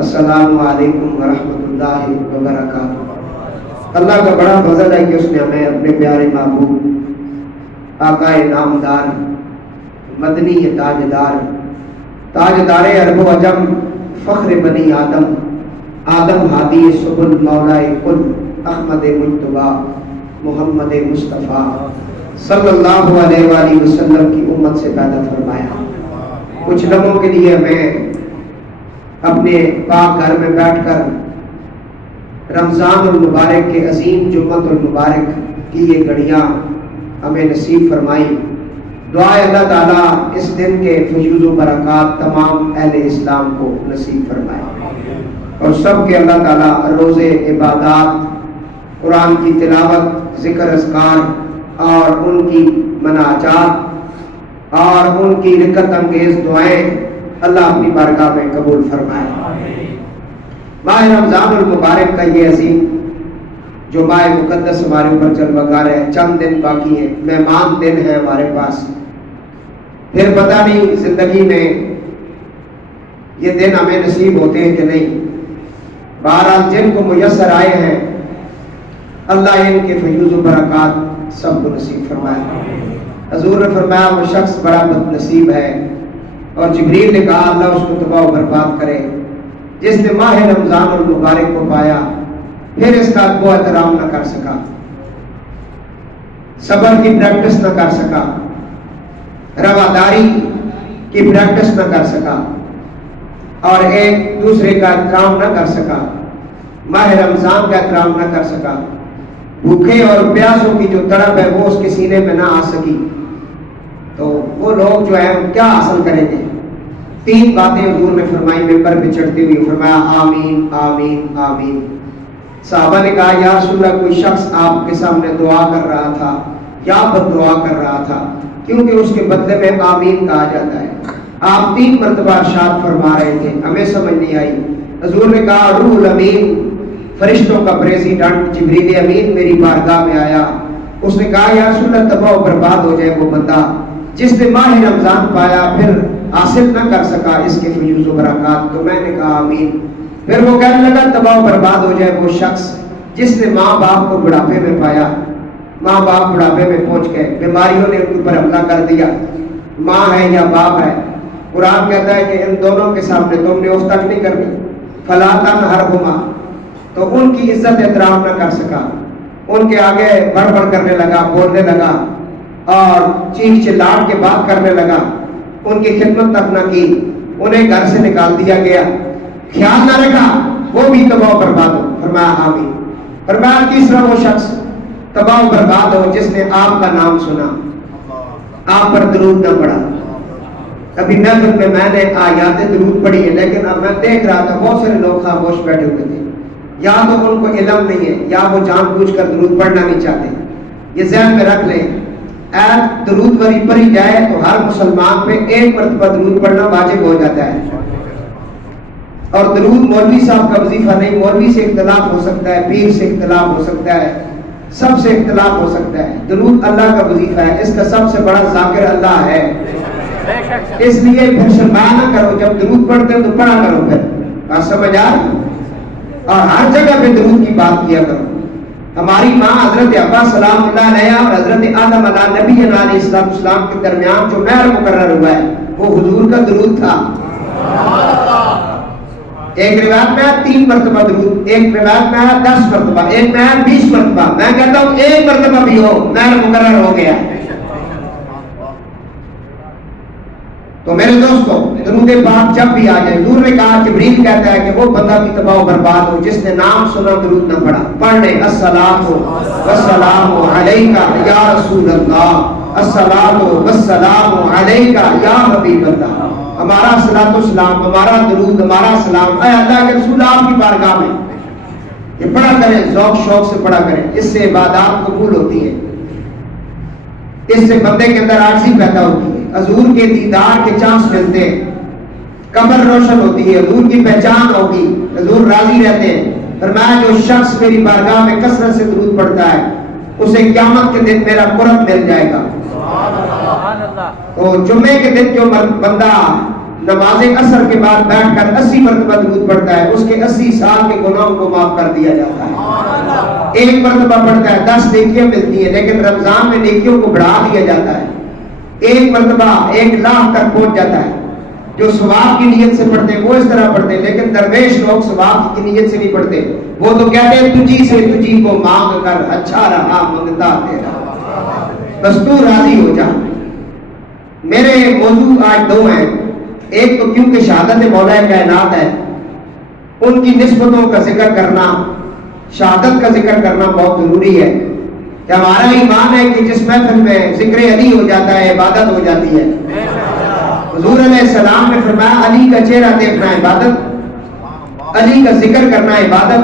السلام علیکم ورحمۃ اللہ وبرکاتہ۔ اللہ کا بڑا فضل ہے کہ اس نے ہمیں اپنے پیارے محبوب آقا نامدار مدنی تاجدار عرب و عجم فخر بنی آدم ہادی سبل مولائے کل احمد مجتبیٰ محمد مصطفیٰ صلی اللہ علیہ وآلہ وسلم کی امت سے پیدا فرمایا۔ کچھ لمحوں کے لیے ہمیں اپنے پاک گھر میں بیٹھ کر رمضان المبارک کے عظیم جمعۃ المبارک کی یہ گھڑیاں ہمیں نصیب فرمائی۔ دعا اللہ تعالیٰ اس دن کے فیوض و برکات تمام اہل اسلام کو نصیب فرمائے، اور سب کے اللہ تعالیٰ روزے عبادات، قرآن کی تلاوت، ذکر اذکار اور ان کی مناجات اور ان کی رکت انگیز دعائیں اللہ اپنی بارگاہ میں قبول فرمائے۔ ماہ رمضان المبارک کا یہ عظیم جو ماہ مقدس ہمارے اوپر جلوگر ہے، چند دن باقی ہیں، مہمان دن ہے ہمارے پاس، پھر پتہ نہیں زندگی میں یہ دن ہمیں نصیب ہوتے ہیں کہ نہیں۔ بہرحال جن کو میسر آئے ہیں اللہ ان کے فیوض و برکات سب کو نصیب فرمائے۔ حضور نے فرمایا وہ شخص بڑا بد نصیب ہے، اور جبریل نے کہا اللہ اس کو تباہ و برباد کرے، جس نے ماہ رمضان المبارک کو پایا پھر اس کا ادب و احترام نہ کر سکا، صبر کی پریکٹس نہ کر سکا، رواداری کی پریکٹس نہ کر سکا، اور ایک دوسرے کا احترام نہ کر سکا، ماہ رمضان کا احترام نہ کر سکا، بھوکے اور پیاسوں کی جو تڑپ ہے وہ اس کے سینے میں نہ آ سکی، تو وہ لوگ جو ہے کیا حاصل کریں گے؟ تین باتیں حضور نے فرمائی ممبر پہ چڑھتے ہوئے، فرمایا آمین آمین آمین۔ صحابہ نے کہا یا رسول اللہ کوئی شخص آپ کے سامنے دعا کر رہا تھا یا بد دعا کر رہا تھا، کیونکہ اس کے بدلے میں آمین کہا جاتا ہے۔ آپ 3 مرتبہ ارشاد فرما رہے تھے، ہمیں سمجھ نہیں آئی۔ حضور نے کہا روح الامین، فرشتوں کا پریزیڈنٹ جبریل امین میری بارگاہ میں آیا، اس نے کہا یا رسول اللہ تباہ و برباد ہو جائے وہ بندہ جس نے ماہ رمضان پایا پھر حاصل نہ کر سکا اس کے فیوض و برکات۔ تو میں نے کہا آمین۔ پھر وہ کہنے لگا تباہ و برباد ہو جائے وہ شخص جس نے ماں باپ کو بڑھاپے میں پایا، ماں باپ بڑھاپے میں پہنچ گئے، بیماریوں نے ان کے اوپر حملہ کر دیا، ماں ہے یا باپ ہے، قرآن کہتا ہے کہ ان دونوں کے سامنے تم نے اف تک نہیں کرنی، فلا تنہرہما، تو ان کی عزت احترام نہ کر سکا، ان کے آگے بڑھ بڑھ کرنے لگا، بولنے لگا اور چیخ چلاٹ کے بات کرنے لگا، ان کی خدمت تک نہ کی، انہیں گھر سے نکال دیا گیا، خیال نہ رکھا، وہ بھی تباہ و برباد ہو۔ فرمایا آمین۔ فرمایا تیسرا وہ شخص تباہ و برباد ہو جس نے آپ کا نام سنا، آپ پر درود نہ پڑا۔ ابھی محفل میں نے آیات درود پڑھی ہے، لیکن اب میں دیکھ رہا تھا بہت سارے لوگ خاموش بیٹھے ہوئے تھے، یا تو ان کو علم نہیں ہے یا وہ جان بوجھ کر درود پڑھنا نہیں چاہتے۔ یہ ذہن میں رکھ لیں، درود وری پڑھی جائے تو ہر مسلمان پہ 1 مرتبہ درود پڑھنا واجب ہو جاتا ہے، اور درود مولوی صاحب کا وظیفہ نہیں، مولوی سے اختلاف ہو سکتا ہے، پیر سے اختلاف ہو سکتا ہے، سب سے اختلاف ہو سکتا ہے، درود اللہ کا وظیفہ ہے، اس کا سب سے بڑا ذاکر اللہ ہے، اس لیے پھر شرمایا نہ کرو، جب درود پڑھتے ہو تو پڑھا کرو، پھر بات سمجھ آ رہی؟ اور ہر جگہ پہ درود کی بات کیا کرو۔ ہماری ماں حضرت حوا سلام اللہ علیہ اور حضرت آدم علیہ نبی علیہ السلام کے درمیان جو مہر مقرر ہوا ہے وہ حضور کا درود تھا۔ ایک روایت میں 3 مرتبہ درود، ایک روایت میں 10 مرتبہ، ایک میں 20 مرتبہ، میں کہتا ہوں 1 مرتبہ بھی ہو مہر مقرر ہو گیا۔ تو میرے دوستو درود پاک جب بھی آ جائے، حضور نے کہا جبریل کہتا ہے کہ وہ بندہ بھی تباہ و برباد ہو جس نے نام سنا درود نہ پڑھا۔ پڑھ لیں الصلاۃ والسلام علیکہ یا رسول اللہ، الصلاۃ والسلام علیکہ یا حبیب اللہ۔ ہمارا صلاۃ و سلام، ہمارا درود، ہمارا سلام اے اللہ کے رسول آپ کی بارگاہ میں یہ پڑھا کریں، ذوق شوق سے پڑھا کریں، اس سے عبادات قبول ہوتی ہیں، اس سے بندے کے اندر عاجزی پیدا ہوتی ہے، حضور کے دیدار کے چانس ملتے ہیں، قبر روشن ہوتی ہے، حضور کی پہچان ہوگی، حضور راضی رہتے ہیں۔ فرمایا جو شخص میری بارگاہ میں کثرت سے درود پڑھتا ہے اسے قیامت کے دن میرا قرب مل جائے گا۔ تو جمعے کے دن جو بندہ نماز عصر کے بعد بیٹھ کر 80 مرتبہ درود پڑھتا ہے، اس کے 80 سال کے گناہوں کو معاف کر دیا جاتا ہے۔ ایک مرتبہ پڑھتا ہے 10 نیکیاں ملتی ہیں، لیکن رمضان میں نیکیوں کو بڑھا دیا جاتا ہے، ایک مرتبہ 1 لاکھ تک پہنچ جاتا ہے۔ جو ثواب کی نیت سے پڑھتے ہیں وہ اس طرح پڑھتے ہیں، لیکن درویش لوگ ثواب کی نیت سے نہیں پڑھتے، وہ تو کہتے ہیں تجھی سے تجھی کو مانگ کر اچھا رہا منگتا تیرا، بس تو راضی ہو جا۔ میرے موضوع آج 2 ہیں، ایک تو کیونکہ شہادت مولا کائنات ہے، ان کی نسبتوں کا ذکر کرنا، شہادت کا ذکر کرنا بہت ضروری ہے کہ ہمارا ایمان ہے کہ جس محفل میں ذکر علی ہو جاتا ہے عبادت ہو جاتی ہے۔ حضور علیہ السلام نے فرمایا علی کا چہرہ دیکھنا عبادت، علی کا ذکر کرنا عبادت،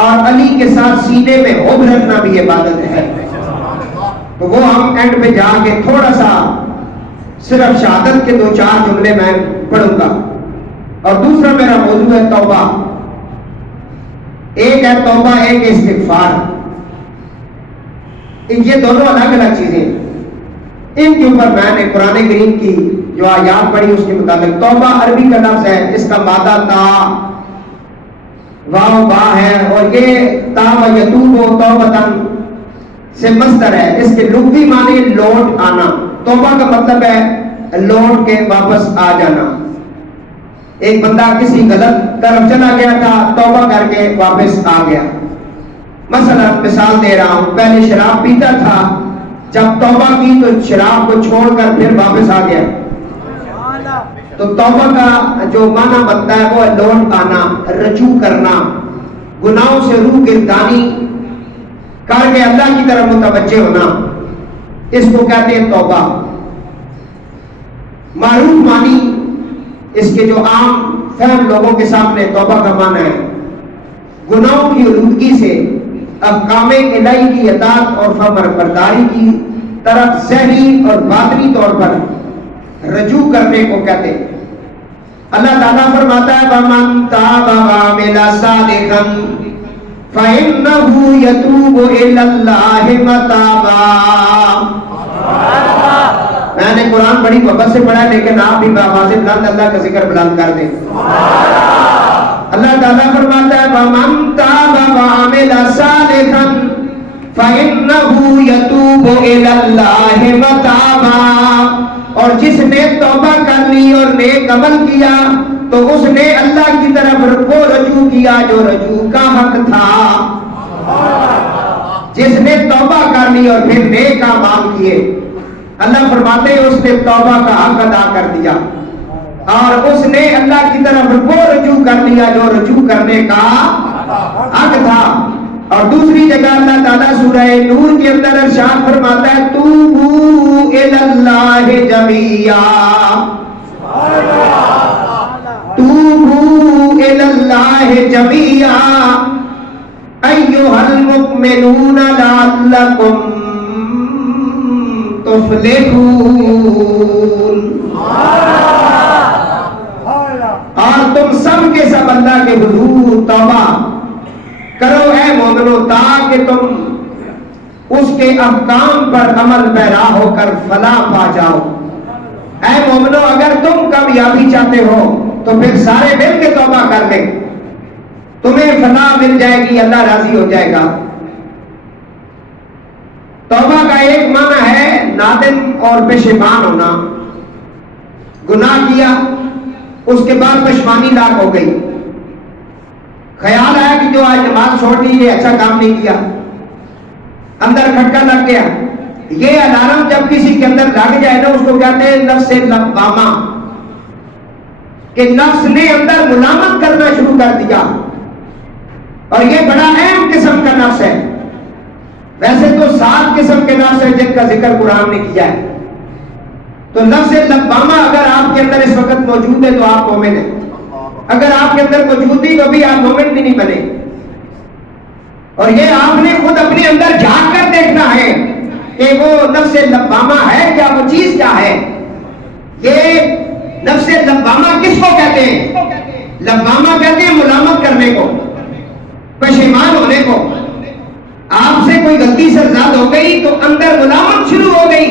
اور علی کے ساتھ سینے میں حب رکھنا بھی عبادت ہے۔ تو وہ ہم اینڈ پہ جا کے تھوڑا سا صرف شہادت کے 2-4 جملے میں پڑھوں گا۔ اور دوسرا میرا موضوع ہے توبہ، ایک ہے توبہ، ایک استغفار، یہ دونوں الگ الگ چیزیں ہیں۔ ان کے اوپر میں نے قرآن کریم کی جو آیات پڑھی اس کے مطابق، توبہ عربی کا لفظ ہے، اس کا مادہ تا واو با ہے، اور یہ تا و یتوب و توبتن سے مصدر ہے، اس کے لغوی معنی لوٹ آنا۔ توبہ کا مطلب ہے لوٹ کے واپس آ جانا۔ ایک بندہ کسی غلط طرف چلا گیا تھا، توبہ کر کے واپس آ گیا۔ مثلا مثال دے رہا ہوں، پہلے شراب پیتا تھا، جب توبہ کی تو شراب کو چھوڑ کر پھر واپس آ گیا۔ تو توبہ کا جو معنی بنتا ہے وہ لوٹ آنا، رجوع کرنا، گناہوں سے روح گردانی کر کے اللہ کی طرف متوجہ ہونا، اس کو کہتے ہیں توبہ۔ معروف معنی اس کے جو عام فہم لوگوں کے سامنے توبہ کا معنی ہے گناہوں کی آلودگی سے احکام الہی کی اطاعت اور فرمان برداری کی طرف ذہنی اور باطنی طور پر رجوع کرنے کو کہتے ہیں۔ اللہ تعالیٰ فرماتا ہے وَمَن تَابَ وَعَمِلَ صَالِحًا فَإِنَّهُ يَتُوبُ إِلَى اللَّهِ مَتَابًا۔ میں نے قرآن بڑی محبت سے پڑھا، لیکن آپ بھی بآواز بلند اللہ کا ذکر بلند کر دیں۔ اللہ تعالیٰ فرماتا ہے وَمَن تَابَ وَعَمِلَ صَالِحًا فَإِنَّهُ يَتُوبُ إِلَى اللَّهِ مَتَابًا، اور جس نے توبہ کر لی اور نیک عمل کیا تو اس نے اللہ کی طرف وہ رجوع کیا جو رجوع کا حق تھا۔ جس نے توبہ کر لی اور پھر نیک اعمال کیے، اللہ فرماتے ہیں اس نے توبہ کا حق ادا کر دیا، اور اس نے اللہ کی طرف وہ رجوع کر لیا جو رجوع کرنے کا حق تھا۔ اور دوسری جگہ اللہ تعالیٰ سورہ نور کے اندر ارشاد فرماتا ہے توبوا الی اللہ جمیعا، توبوا الی اللہ جمیعا ایھا المؤمنون لعلکم تفلحون، اور تم سب کے سب اللہ کے حضور توبہ کرو اے مومنو، تاکہ تم اس کے احکام پر عمل پیرا ہو کر فلاح پا جاؤ۔ اے مومنو اگر تم کامیابی چاہتے ہو تو پھر سارے مل کے توبہ کر لیں، تمہیں فلاح مل جائے گی، اللہ راضی ہو جائے گا۔ توبہ کا ایک معنی ہے نادم اور پشیمان ہونا، گناہ کیا اس کے بعد پشیمانی لاحق ہو گئی، خیال آیا کہ جو آج نماز چھوڑ دی یہ اچھا کام نہیں کیا، اندر کھٹکا لگ گیا۔ یہ الارم جب کسی کے اندر لگ جائے نا، اس کو کہتے ہیں نفس لوامہ، کہ نفس نے اندر ملامت کرنا شروع کر دیا، اور یہ بڑا اہم قسم کا نفس ہے۔ ویسے تو 7 قسم کے نفس ہیں جن کا ذکر قرآن نے کیا ہے، تو نفس لوامہ اگر آپ کے اندر اس وقت موجود ہے تو آپ مومن ہیں، اگر آپ کے اندر موجود نہیں تو بھی آپ مومن بھی نہیں بنے۔ اور یہ آپ نے خود اپنے اندر جھانک کر دیکھنا ہے کہ وہ نفس لوامہ ہے کیا، وہ چیز کیا ہے۔ یہ نفس لوامہ کس کو کہتے ہیں؟ لوامہ کہتے ہیں ملامت کرنے کو، پشیمان ہونے کو۔ آپ سے کوئی غلطی سرزاد ہو گئی تو اندر ملامت شروع ہو گئی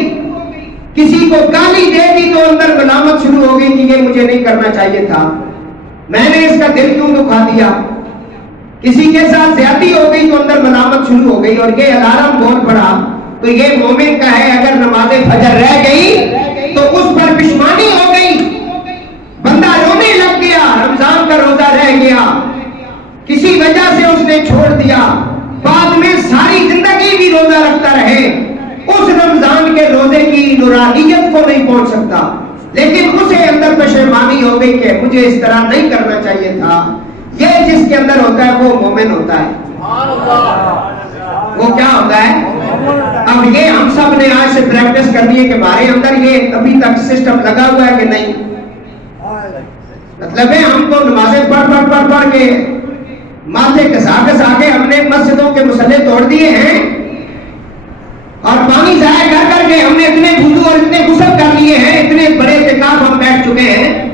کسی کو گالی دے دی تو اندر ملامت شروع ہو گئی کہ یہ مجھے نہیں کرنا چاہیے تھا، میں نے اس کا دل کیوں دکھا دیا، کسی کے ساتھ زیادتی ہو گئی تو اندر ملامت شروع ہو گئی، اور یہ الارم بول پڑا تو یہ مومن کا ہے اگر نماز فجر رہ گئی تو اس پر پشمانی ہو گئی، بندہ رونے لگ گیا، رمضان کا روزہ رہ گیا، کسی وجہ سے اس نے چھوڑ دیا، بعد میں ساری زندگی بھی روزہ رکھتا رہے، اس رمضان کے روزے کی نورانیت کو نہیں پہنچ سکتا، لیکن اسے اندر پشیمانی ہو گئی کہ مجھے اس طرح نہیں کرنا چاہیے تھا۔ یہ جس کے اندر ہوتا ہے وہ مومن ہوتا ہے۔ وہ کیا ہوتا ہے؟ اب یہ ہم سب نے آج سے پریکٹس کرنی ہے کہ ہمارے اندر یہ ابھی تک سسٹم لگا ہوا ہے کہ نہیں، مطلب ہے ہم کو نمازیں پڑھ کے ماتھے کسا کے ہم نے مسجدوں کے مصلے توڑ دیے ہیں، اور پانی ضائع کر کے ہم نے اتنے وضو اور اتنے غسل کر لیے ہیں، اتنے بڑے اعتکاف ہم بیٹھ چکے ہیں،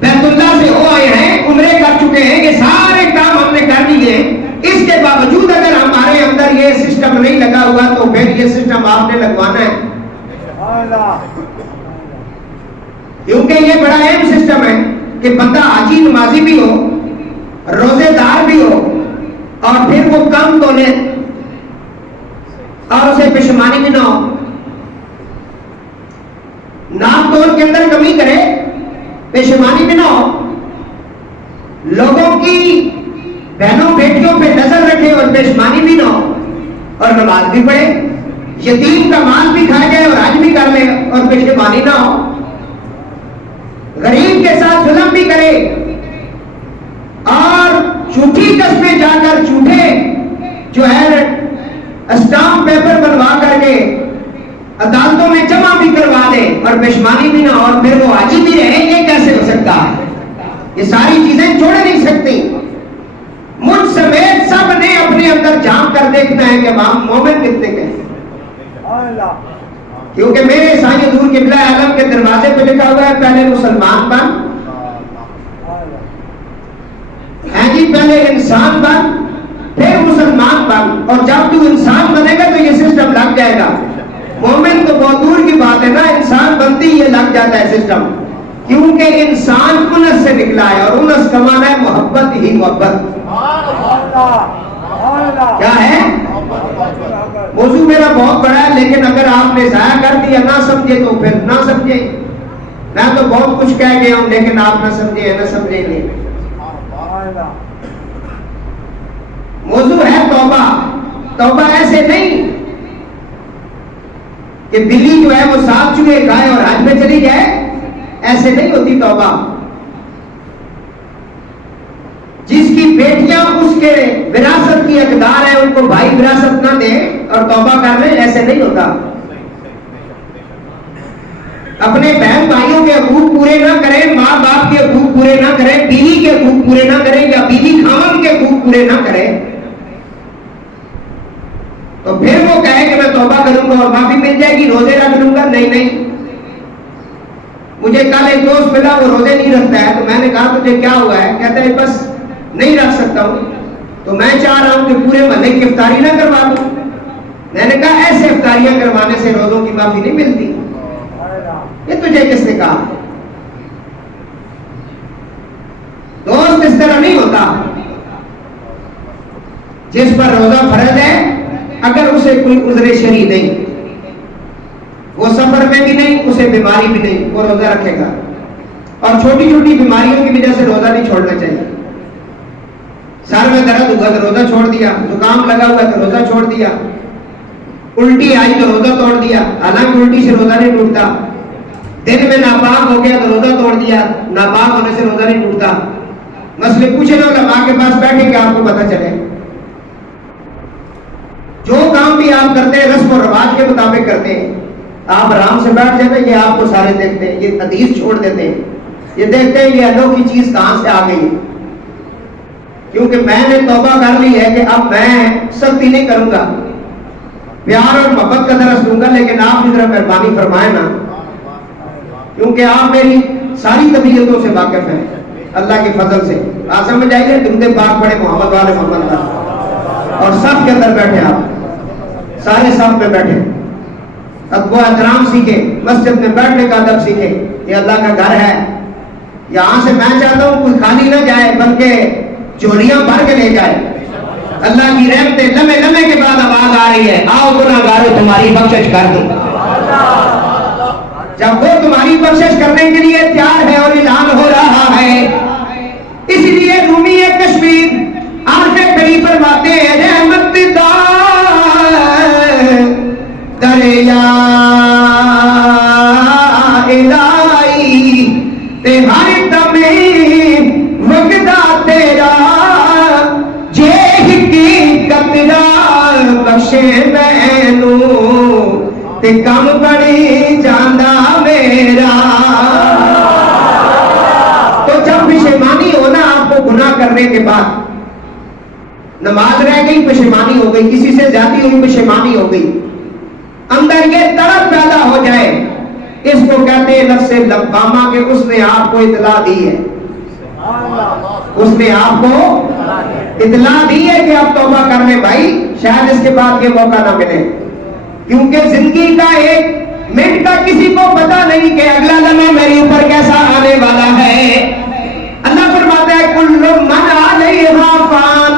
بیت اللہ سے ہو آئے ہیں، عمرے کر چکے ہیں، یہ سارے کام ہم نے کر لیے، اس کے باوجود اگر ہمارے اندر یہ سسٹم نہیں لگا ہوا تو پھر یہ سسٹم آپ نے لگوانا ہے، کیونکہ یہ بڑا اہم سسٹم ہے کہ بندہ حاجی نمازی بھی ہو، روزے دار بھی ہو، اور پھر وہ کم تولے اور اسے پشمانی بھی نہ ہو، ناپ تول کے اندر کمی کرے، پشمانی بھی نہ ہو، لوگوں کی بہنوں بیٹیوں پہ نظر رکھے اور پشمانی بھی نہ ہو، اور نماز بھی پڑھے، یتیم کا مال بھی کھا جائے اور حج بھی کر لے اور پشمانی نہ ہو، غریب کے ساتھ ظلم بھی کرے، اور جھوٹی قسمیں جا کر جھوٹے جو ہے اسٹامپ پیپر بنوا کر کے عدالتوں میں جمع بھی کروا دے اور پشمانی بھی نہ ہو، اور پھر وہ حاجی بھی رہے، یہ کیسے ہو سکتا ہے؟ یہ ساری چیزیں چھوڑ نہیں سکتی۔ مجھ سمیت سب نے اپنے اندر جھانک کر دیکھنا ہے کہ ہم مومن کتنے کے ہیں، کیونکہ میرے سائیں حضور قبلہ عالم کے دروازے پہ لکھا ہوا ہے پہلے مسلمان بن، جی پہلے انسان بن پھر مسلمان بن، اور جب تو انسان بنے گا تو یہ سسٹم لگ جائے گا۔ مومن تو بہت دور کی بات ہے نا، انسان بنتی یہ لگ جاتا ہے سسٹم، کیونکہ انسان انس سے نکلا ہے، اور انس کا معنی ہے محبت ہی محبت۔ کیا ہے؟ موضوع میرا بہت بڑا ہے، لیکن اگر آپ نے ضائع کر دیا نہ سمجھے تو پھر نہ سمجھے، میں تو بہت کچھ کہہ گیا ہوں لیکن آپ نہ سمجھے نہ سمجھے نہیں۔ موضوع ہے توبہ۔ توبہ ایسے نہیں کہ بلی جو ہے وہ صاف چوہے کھائے اور حج میں چلی جائے، ایسے نہیں ہوتی توبہ۔ جس کی بیٹیاں اس کے وراثت کی حقدار ہے ان کو بھائی وراثت نہ دے اور توبہ کر لے، ایسے نہیں ہوتا۔ اپنے بہن بھائیوں کے حقوق پورے نہ کرے، ماں باپ کے حقوق پورے نہ کرے، بیوی کے حقوق پورے نہ کرے، یا بیوی خاوند کے حقوق پورے نہ کرے، تو پھر وہ کہے کہ میں توبہ کروں گا اور معافی مل جائے گی، روزے رکھ لوں گا۔ نہیں، مجھے کل ایک دوست ملا وہ روزے نہیں رکھتا ہے، تو میں نے کہا تجھے کیا ہوا ہے؟ کہتا ہے بس نہیں رکھ سکتا ہوں، تو میں چاہ رہا ہوں کہ پورے محلے کی افطاری نہ کروا دوں۔ میں نے کہا ایسے افطاریاں کروانے سے روزوں کی معافی نہیں ملتی، یہ تجھے کس نے کہا؟ دوست اس طرح نہیں ہوتا۔ جس پر روزہ فرض ہے اگر اسے کوئی عذر شرعی نہیں، وہ سفر میں بھی نہیں، اسے بیماری بھی نہیں، وہ روزہ رکھے گا۔ اور چھوٹی چھوٹی بیماریوں کی وجہ سے روزہ نہیں چھوڑنا چاہیے۔ سر میں درد ہوا تو روزہ چھوڑ دیا، زکام لگا ہوا تو روزہ چھوڑ دیا، الٹی آئی تو روزہ توڑ دیا، حالانکہ الٹی سے روزہ نہیں ٹوٹتا۔ دن میں ناپاک ہو گیا تو روزہ توڑ دیا، ناپاک ہونے سے روزہ نہیں ٹوٹتا۔ مسئلے پوچھے نا علماء کے پاس بیٹھے کہ آپ کو پتہ چلے۔ جو کام بھی آپ کرتے ہیں رسم و رواج کے مطابق کرتے ہیں، آپ آرام سے بیٹھ جاتے ہیں، یہ آپ کو سارے دیکھتے ہیں، یہ حدیث چھوڑ دیتے ہیں، یہ دیکھتے ہیں یہ انوکھی چیز کہاں سے آ گئی ہے، کیونکہ میں نے توبہ کر لی ہے کہ اب میں سختی نہیں کروں گا، پیار اور محبت کا درس دوں گا، لیکن آپ کی طرح مہربانی فرمائے نا، کیونکہ آپ میری ساری طبیعتوں سے واقف ہیں اللہ کے فضل سے۔ آپ سمجھ آئیے، درود پاک پڑھے محمد والے محمد کا، اور سب کے اندر بیٹھے، آپ سارے سب پہ بیٹھے۔ ادب و احترام سیکھیں, مسجد میں بیٹھنے کا ادب سیکھیں. یہ اللہ کا گھر ہے, یہاں سے میں چاہتا ہوں کوئی خالی نہ جائے بلکہ چوریاں بھر کے لے جائے. اللہ کی رحمتیں لمحے لمحے کے بعد آواز آ رہی ہے, آؤ گناہگاروں تمہاری بخشش کر دوں. جب وہ تمہاری بخشش کرنے کے لیے تیار ہے اور اعلان ہو رہا ہے, اس لیے رومی کشمیر عارف بری فرماتے ہیں رحمت دریا الہی تے ہر دم وگدا تیرا جے حقیقت را بخشے مینوں تے کم بڑی جاندا میرا. تو جب پشیمانی ہونا آپ کو گناہ کرنے کے بعد, نماز رہ گئی پشیمانی ہو گئی, کسی سے زیادتی ہوئی پشیمانی ہو گئی, اندر یہ تڑپ پیدا ہو جائے, اس کو کہتے ہیں نفس لوامہ کہ اس نے آپ کو اطلاع دی ہے, اس نے آپ کو اطلاع دی ہے کہ اب توبہ کر لیں بھائی, شاید اس کے بعد یہ موقع نہ ملے. کیونکہ زندگی کا ایک منٹ کا کسی کو پتا نہیں کہ اگلا لمحہ میرے اوپر کیسا آنے والا ہے. اللہ فرماتا ہے کل من علیہا فان,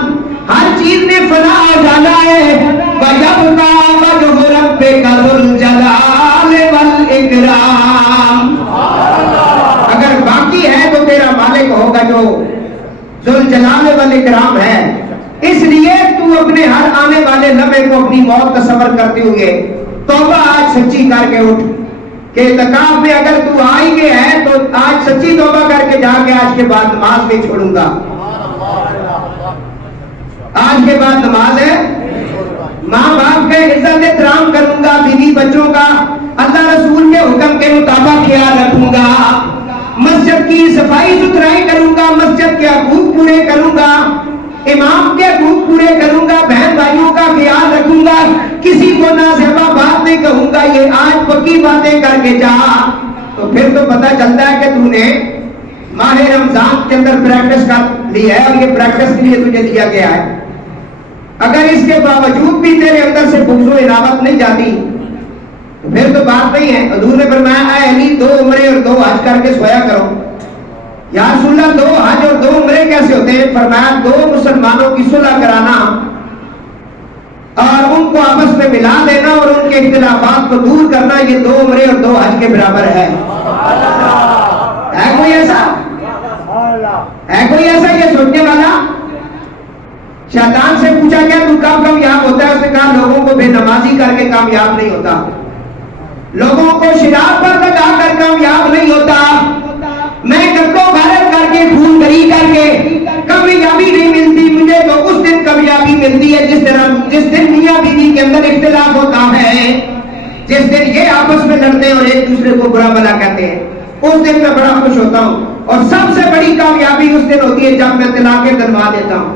ہر چیز نے فنا ہو جانا ہے. وَيَبْقَى وَجْهُ رَبِّكَ ذُو الْجَلَالِ وَالْإِكْرَامِ, اگر باقی ہے تو تیرا مالک ہوگا جو ذو الجلال والاکرام ہے. اس لیے تو اپنے ہر آنے والے لمحے کو اپنی موت تصور کرتے ہوئے توبہ آج سچی کر کے اٹھ, کہ اعتکاف میں اگر تو آ ہی گیا ہے تو آج سچی توبہ کر کے جا کے آج کے بعد نماز نہیں چھوڑوں گا, آج کے بعد نماز ہے, ماں باپ کا عزت احترام کروں گا, بیوی بچوں کا اللہ رسول کے حکم کے مطابق خیال رکھوں گا, مسجد کی صفائی ستھرائی کروں گا, مسجد کے حقوق پورے کروں گا, امام کے حقوق پورے کروں گا, بہن بھائیوں کا خیال رکھوں گا, کسی کو نازیبا بات نہیں کہوں گا. یہ آج پکی باتیں کر کے جا, تو پھر تو پتہ چلتا ہے کہ تو نے ماہ رمضان کے اندر پریکٹس کر لی ہے, اور یہ پریکٹس کے لیے تجھے دیا گیا ہے. اگر اس کے باوجود بھی تیرے اندر سے بغض و عداوت نہیں جاتی تو پھر تو بات نہیں ہے. حضور نے فرمایا اے علی 2 عمرے اور 2 حج کر کے سویا کرو. یا رسول اللہ 2 حج اور 2 عمرے کیسے ہوتے ہیں؟ فرمایا 2 مسلمانوں کی صلح کرانا اور ان کو آپس میں ملا دینا اور ان کے اختلافات کو دور کرنا, یہ 2 عمرے اور 2 حج کے برابر ہے. ہے کوئی ایسا؟ ہے کوئی ایسا یہ سوچنے والا؟ شیطان سے پوچھا گیا تو کب کامیاب ہوتا ہے؟ اس نے کہا لوگوں کو بے نمازی کر کے کامیاب نہیں ہوتا, لوگوں کو شراب پر لگا کر کامیاب نہیں ہوتا, میں گٹو غارت کر کے خون گری کر کے کامیابی نہیں ملتی. مجھے تو اس دن کامیابی ملتی ہے جس دن میاں بیوی کے اندر اختلاف ہوتا ہے, جس دن یہ آپس میں لڑتے ہیں اور ایک دوسرے کو برا بھلا کہتے ہیں, اس دن میں بڑا خوش ہوتا ہوں. اور سب سے بڑی کامیابی اس دن ہوتی ہے جب میں طلاقیں دلوا دیتا ہوں.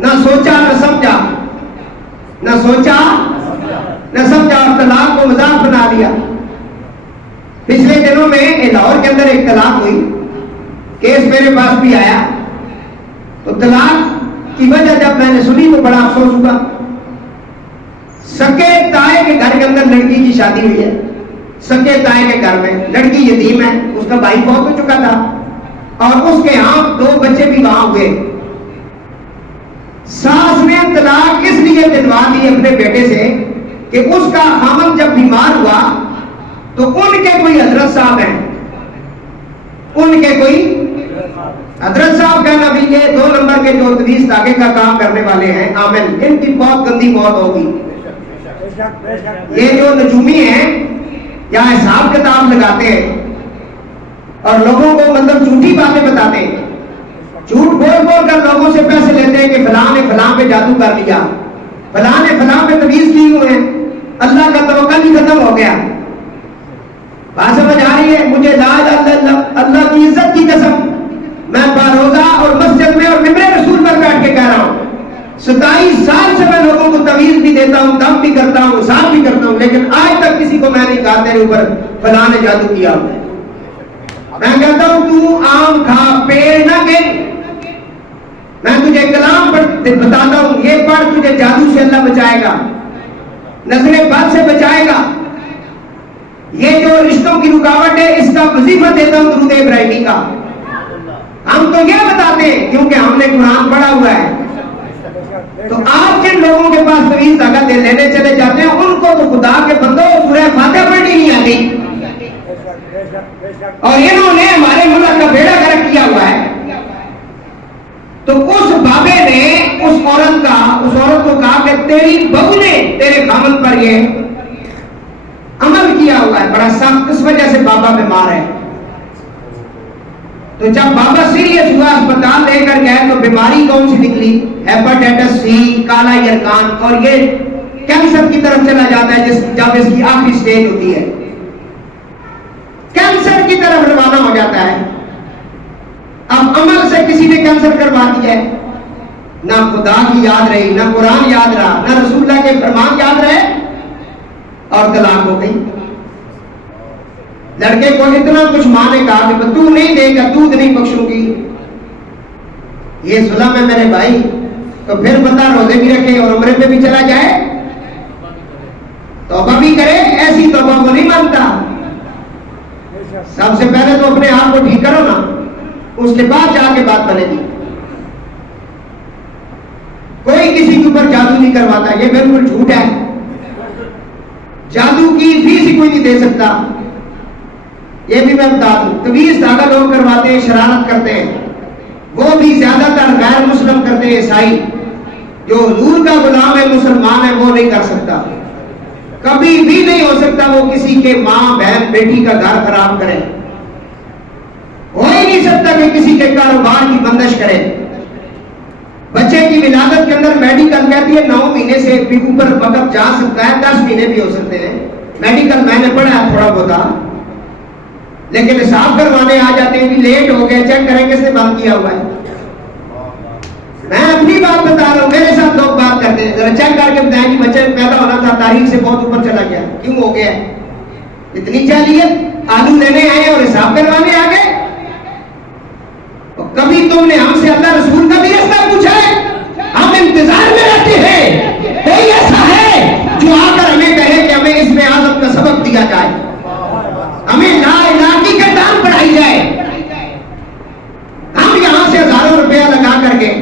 نہ سوچا نہ سمجھا, نہ سوچا نہ سمجھا, اور طلاق کو مذاق بنا دیا. پچھلے دنوں میں لاہور کے اندر ایک طلاق ہوئی, کیس میرے پاس بھی آیا, تو طلاق کی وجہ جب میں نے سنی تو بڑا افسوس ہوا. سکے تائے کے گھر کے اندر لڑکی کی شادی ہوئی ہے, سکے تائے کے گھر میں, لڑکی یتیم ہے, اس کا بھائی فوت ہو چکا تھا اور اس کے ہاں 2 بچے بھی وہاں ہوئے. ساس نے طلاق اس لیے دلوا دی اپنے بیٹے سے کہ اس کا خاوند جب بیمار ہوا تو ان کے کوئی حضرت صاحب ہیں, ان کے کوئی حضرت صاحب کا نبی, یہ 2 نمبر کے جو تدیس داغے کا کام کرنے والے ہیں عامل, ان کی بہت گندی موت ہوگی. یہ جو نجومی ہیں یا حساب کتاب لگاتے ہیں اور لوگوں کو مطلب جھوٹی باتیں بتاتے ہیں, جھوٹ بول بول کر لوگوں سے پیسے لیتے ہیں کہ فلاں نے فلاں پہ جادو کر لیا, فلاں نے فلاں پہ تبیز کی ہوئے ہیں, اللہ کا توکل ہی ختم ہو گیا. بات سمجھ آ رہی ہے؟ مجھے لا الہ الا اللہ, اللہ کی عزت کی قسم, میں باروزہ اور مسجد میں اور ممبر رسول پر بیٹھ کے کہہ رہا ہوں, 27 سال سے میں لوگوں کو تویز بھی دیتا ہوں, دم بھی کرتا ہوں, حساب بھی کرتا ہوں, لیکن آج تک کسی کو میں نہیں کہا تیرے اوپر فلاں نے جادو کیا. میں کہتا ہوں تو آم کھا پیڑ نہ گن, میں تجھے کلام بتاتا ہوں, یہ پڑھ تجھے جادو سے اللہ بچائے گا. نظر بد سے بچائے گا. یہ جو رشتوں کی رکاوٹ ہے اس کا وظیفہ دیتا ہوں درود ابراہیمی کا. ہم تو یہ بتاتے ہیں کیونکہ ہم نے قرآن پڑھا ہوا ہے. تو آپ جن لوگوں کے پاس طویل طاقت لینے چلے جاتے ہیں ان کو تو خدا کے بندوں سورہ فاتحہ پڑھنی نہیں آتی, اور انہوں نے ہمارے ملک کا بیڑا گرک کیا ہوا ہے. تو اس بابے نے اس عورت کو کہا کہ تیری بہو نے تیرے خامن پر یہ عمل کیا ہوا ہے بڑا سخت, اس وجہ سے بابا بیمار ہے. تو جب بابا سیریس ہوا اسپتال لے کر گئے تو بیماری کون سی نکلی؟ ہیپاٹائٹس سی, کالا یرکان, اور یہ کینسر کی طرف چلا جاتا ہے جب اس کی آخری سٹیج ہوتی ہے, کینسر کی طرف روانہ ہو جاتا ہے. اب عمل سے کسی نے کینسر کروا دیا ہے, نہ خدا کی یاد رہی, نہ قرآن یاد رہا, نہ رسول اللہ کے فرمان یاد رہے, اور طلاق ہو گئی. لڑکے کو اتنا کچھ ماں نے کہا کہ تو نہیں دے گا, دودھ نہیں بخشوں گی. یہ ظلم ہے میرے بھائی. تو پھر بتا روزے بھی رکھے اور عمرے پہ بھی چلا جائے, توبہ بھی کرے, ایسی توبہ کو نہیں مانتا. سب سے پہلے تو اپنے آپ کو ٹھیک کرو نا, اس کے بعد جا کے بات بنے گی. کوئی کسی کے اوپر جادو نہیں کرواتا, یہ بالکل جھوٹ ہے. جادو کی فیس ہی کوئی نہیں دے سکتا, یہ بھی میں بتا دوں. طویل دھاگا لوگ کرواتے ہیں, شرارت کرتے ہیں, وہ بھی زیادہ تر غیر مسلم کرتے ہیں, عیسائی. جو حضور کا غلام ہے, مسلمان ہے, وہ نہیں کر سکتا, کبھی بھی نہیں ہو سکتا وہ کسی کے ماں بہن بیٹی کا گھر خراب کرے. ہو ہی نہیں سکتا کہ کسی کے کاروبار کی بندش کرے. بچے کی ولادت کے اندر میڈیکل کہتی ہے 9 مہینے سے بھی اوپر وقت جا سکتا ہے, 10 مہینے بھی ہو سکتے ہیں. میڈیکل میں نے پڑھا ہے تھوڑا بہت, لیکن حساب کروانے آ جاتے ہیں کہ لیٹ ہو گئے, چیک کریں کس نے بند کیا ہوا ہے. میں اپنی بات بتا رہا ہوں, میرے ساتھ لوگ بات کرتے ہیں, ذرا چیک کر کے بتائیں کہ بچہ پیدا ہونا تھا, تاریخ سے بہت اوپر چلا گیا, کیوں ہو گیا؟ اتنی جہلیت, آلو لینے آئے اور حساب کروانے آ گئے. کبھی تم نے ہم سے اللہ رسول کا بھی راستہ پوچھا ہے؟ ہم انتظار میں رہتے ہیں کوئی ایسا ہے جو آ کر ہمیں کہے کہ ہمیں اس میں اعظم کا سبق دیا جائے, ہمیں لا الہ کی کردان پڑھائی جائے. ہم یہاں سے ہزاروں روپیہ لگا کر کے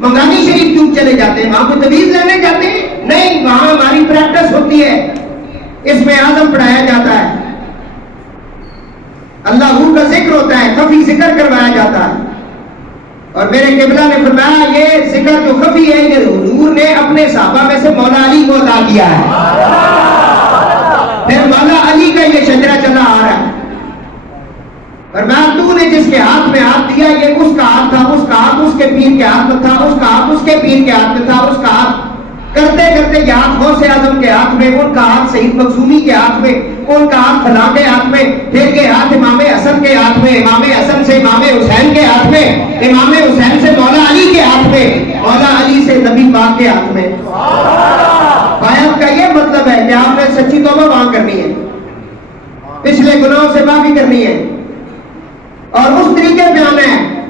منگانی شریف کیوں چلے جاتے ہیں, وہاں پہ طویل لینے جاتے ہیں؟ نہیں, وہاں ہماری پریکٹس ہوتی ہے, اس میں اعظم پڑھایا جاتا ہے, اللہ کا ذکر ہوتا ہے, خفی ذکر کروایا جاتا ہے. اور میرے قبلہ نے فرمایا یہ ذکر جو خفی ہے یہ حضور نے اپنے صحابہ میں سے مولا علی کو عطا کیا ہے. پھر مولا علی کا یہ شجرہ چلا آ رہا ہے. فرمایا تو نے جس کے ہاتھ میں ہاتھ دیا یہ اس کا ہاتھ تھا, اس کا ہاتھ اس کے پیر کے ہاتھ میں تھا, اس کا ہاتھ اس کے پیر کے ہاتھ میں تھا, اس کا ہاتھ کرتے کرتے یہ ہاتھ غوث اعظم کے ہاتھ میں, ان کا ہاتھ سید مخزومی کے ہاتھ میں, ان کا ہاتھ فلاں کے ہاتھ میں, پھر یہ ہاتھ امام حسن کے ہاتھ میں, امام حسن سے امام حسین کے ہاتھ میں, امام حسین سے مولا علی کے ہاتھ میں, مولا علی سے نبی پاک کے ہاتھ میں. بیعت کا یہ مطلب ہے کہ آپ نے سچی توبہ وہاں کرنی ہے, پچھلے گناہوں سے معافی کرنی ہے, اور اس طریقے پہ آنا ہے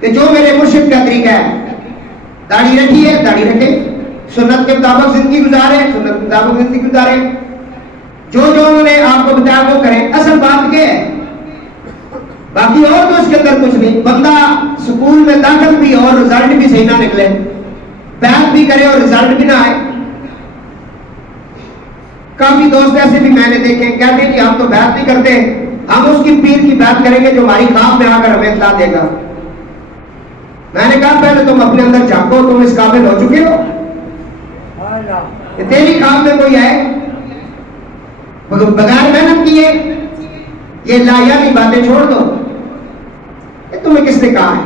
کہ جو میرے مرشد کا طریقہ ہے. داڑھی رکھی ہے, داڑھی رکھے, سنت کے مطابق زندگی گزارے, سنت کے مطابق زندگی گزارے, جو انہوں نے آپ کو بتایا وہ کریں. اصل بات یہ ہے, باقی اور تو اس کے اندر کچھ نہیں. بندہ سکول میں داخل بھی اور رزلٹ بھی صحیح نہ نکلے, بیعت بھی کرے اور رزلٹ بھی نہ آئے. کافی دوست ایسے بھی میں نے دیکھے کہتے ہیں کہ ہم تو بیعت نہیں کرتے, ہم اس کی پیر کی بیعت کریں گے جو ہماری خواب میں آ کر ہمیں اطلاع دے گا. میں نے کہا پہلے تم اپنے اندر جھانکو, تم اس قابل ہو چکے ہو کہ تیری خواب میں کوئی آئے بغیر محنت کیے؟ یہ لایانی باتیں چھوڑ دو, یہ تمہیں کس نے کہا ہے؟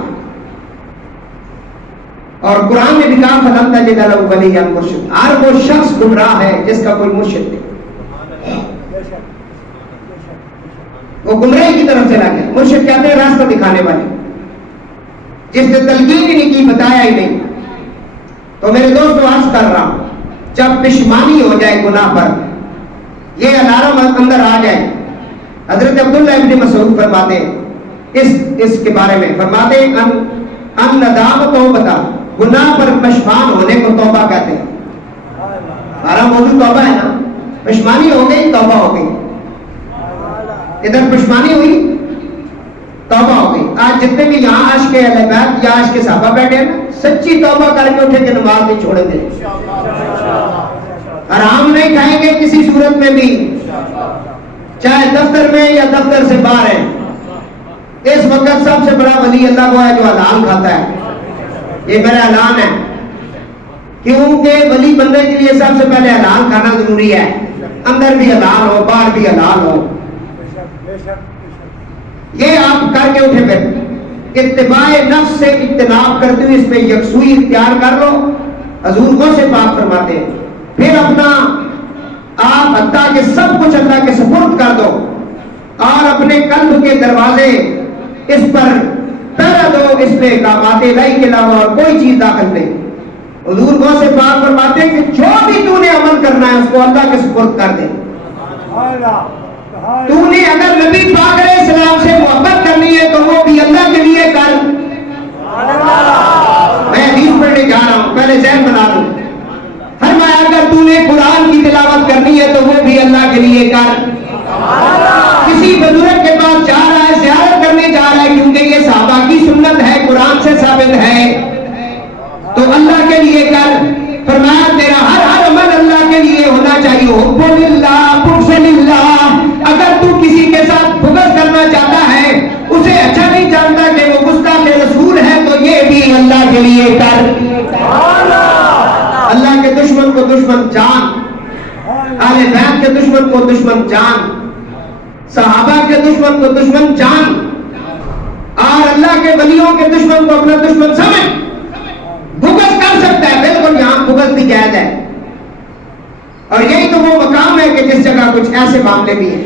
اور قرآن نے بھی کہا فَلَمْ تَجِدْ لَهُ وَلِيًّا مُرْشِدًا. ہر وہ شخص گمراہ ہے جس کا کوئی مرشد نہیں, وہ گمراہی کی طرف چلا گیا. مرشد کہتے ہیں راستہ دکھانے والے, جس نے تلقین ہی نہیں کی, بتایا ہی نہیں. تو میرے دوست عرض کر رہا ہوں, جب پشمانی ہو جائے گناہ پر, یہ الارم اندر آ جائے. حضرت عبداللہ ابن مسعود فرماتے ہیں اس کے بارے میں, فرماتے ہیں ان ندامت توبہ, گناہ پر پشمان ہونے کو توبہ کہتے ہیں. ہمارا موضوع توبہ ہے نا. پشمانی ہو گئی توبہ ہو گئی. ادھر پشمانی ہوئی توبہ ہو گئی. آج جتنے بھی یہاں عاشق اہل بیت یا عاشق صحابہ بیٹھے ہیں نا, سچی توبہ کر کے اٹھے کہ نماز نہیں چھوڑیں گے, حرام نہیں کھائیں گے کسی صورت میں بھی, چاہے دفتر میں یا دفتر سے باہر ہے. اس وقت سب سے بڑا ولی اللہ وہ ہے جو حلال کھاتا ہے. یہ میرا اعلان ہے, کیونکہ ولی بننے کے لیے سب سے پہلے حلال کھانا ضروری ہے. اندر بھی حلال ہو, باہر بھی حلال ہو. یہ آپ کر کے اٹھے پھر اتباع نفس سے اجتناب کرتے ہوئے اس میں یکسوئی اختیار کر لو. حضور کو سے پاک فرماتے ہیں پھر اپنا آپ حتیٰ کہ سب کچھ اللہ کے سپرد کر دو اور اپنے قلب کے دروازے اس پر پہرا دو. اس میں احکامات الہی کے علاوہ اور کوئی چیز داخل نہیں. حضور کو سے پاک فرماتے ہیں کہ جو بھی تو نے عمل کرنا ہے اس کو اللہ کے سپرد کر دے. تو نے اگر نبی پاک علیہ السلام سے محبت کرنی ہے تو وہ بھی اللہ کے لیے کر. میں حدیث پڑھنے جا رہا ہوں, پہلے ذہن بنا لوں. فرمایا اگر تو نے قرآن کی تلاوت کرنی ہے تو وہ بھی اللہ کے لیے کر. کسی بزرگ کے پاس جا رہا ہے, زیارت کرنے جا رہا ہے, کیونکہ یہ صحابہ کی سنت ہے, قرآن سے ثابت ہے, تو اللہ کے لیے کر. فرمایا تیرا ہر عمل اللہ کے لیے ہونا چاہیے. حب للہ بغض للہ. اگر تو کسی کے ساتھ بغض کرنا چاہتا ہے, اسے اچھا نہیں جانتا کہ وہ گستاخ رسول ہے, تو یہ بھی اللہ کے لیے کر. اللہ کے دشمن کو دشمن جان, اہل بیت کے دشمن کو دشمن جان, صحابہ کے دشمن کو دشمن جان, اور اللہ کے ولیوں کے دشمن کو اپنا دشمن سمجھ. بغض کر سکتا ہے بالکل, یہاں بغض بھی جائز ہے. اور یہی تو وہ مقام ہے کہ جس جگہ کچھ ایسے معاملے بھی ہیں.